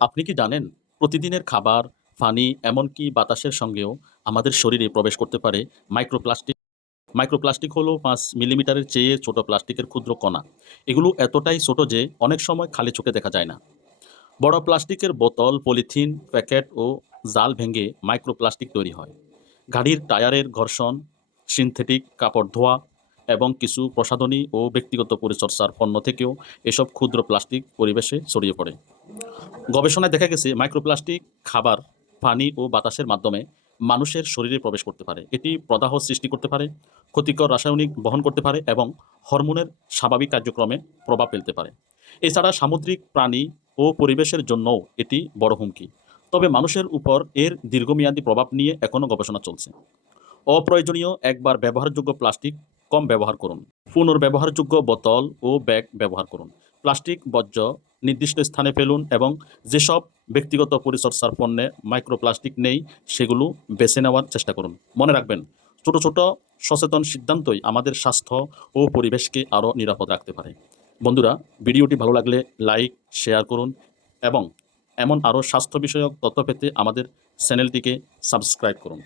আপনি কি জানেন প্রতিদিনের খাবার, পানি এমনকি বাতাসের সঙ্গেও আমাদের শরীরে প্রবেশ করতে পারে মাইক্রোপ্লাস্টিক। মাইক্রোপ্লাস্টিক হলো ৫ মিলিমিটারের চেয়ে ছোট প্লাস্টিকের ক্ষুদ্র কণা। এগুলো এতটাই ছোট যে অনেক সময় খালি চোখে দেখা যায় না। বড় প্লাস্টিকের বোতল, পলিথিন, প্যাকেট ও জাল ভেঙে মাইক্রোপ্লাস্টিক তৈরি হয়। গাড়ির টায়ারের ঘর্ষণ, সিনথেটিক কাপড় ধোয়া এবং কিছু প্রসাধনী ও ব্যক্তিগত পরিচর্যার পণ্য থেকেও এসব ক্ষুদ্র প্লাস্টিক পরিবেশে ছড়িয়ে পড়ে। গবেষণায় দেখা গেছে মাইক্রোপ্লাস্টিক খাবার, পানি ও বাতাসের মাধ্যমে মানুষের শরীরে প্রবেশ করতে পারে। এটি প্রদাহ সৃষ্টি করতে পারে, ক্ষতিকর রাসায়নিক বহন করতে পারে এবং হরমোনের স্বাভাবিক কার্যক্রমে প্রভাব ফেলতে পারে। এছাড়া সামুদ্রিক প্রাণী ও পরিবেশের জন্যও এটি বড় হুমকি। তবে মানুষের উপর এর দীর্ঘমেয়াদী প্রভাব নিয়ে এখনও গবেষণা চলছে। অপ্রয়োজনীয় একবার ব্যবহারযোগ্য প্লাস্টিক কম ব্যবহার করুন। পুনর্ব্যবহারযোগ্য বোতল ও ব্যাগ ব্যবহার করুন। প্লাস্টিক বর্জ্য নির্দিষ্ট স্থানে ফেলুন এবং যেসব ব্যক্তিগত পরিচর্যার পণ্যে মাইক্রোপ্লাস্টিক নেই সেগুলো বেছে নেওয়ার চেষ্টা করুন। মনে রাখবেন, ছোট ছোট সচেতন সিদ্ধান্তই আমাদের স্বাস্থ্য ও পরিবেশকে আরও নিরাপদ রাখতে পারে। বন্ধুরা, ভিডিওটি ভালো লাগলে লাইক, শেয়ার করুন এবং এমন আরও স্বাস্থ্য বিষয়ক তথ্য পেতে আমাদের চ্যানেলটিকে সাবস্ক্রাইব করুন।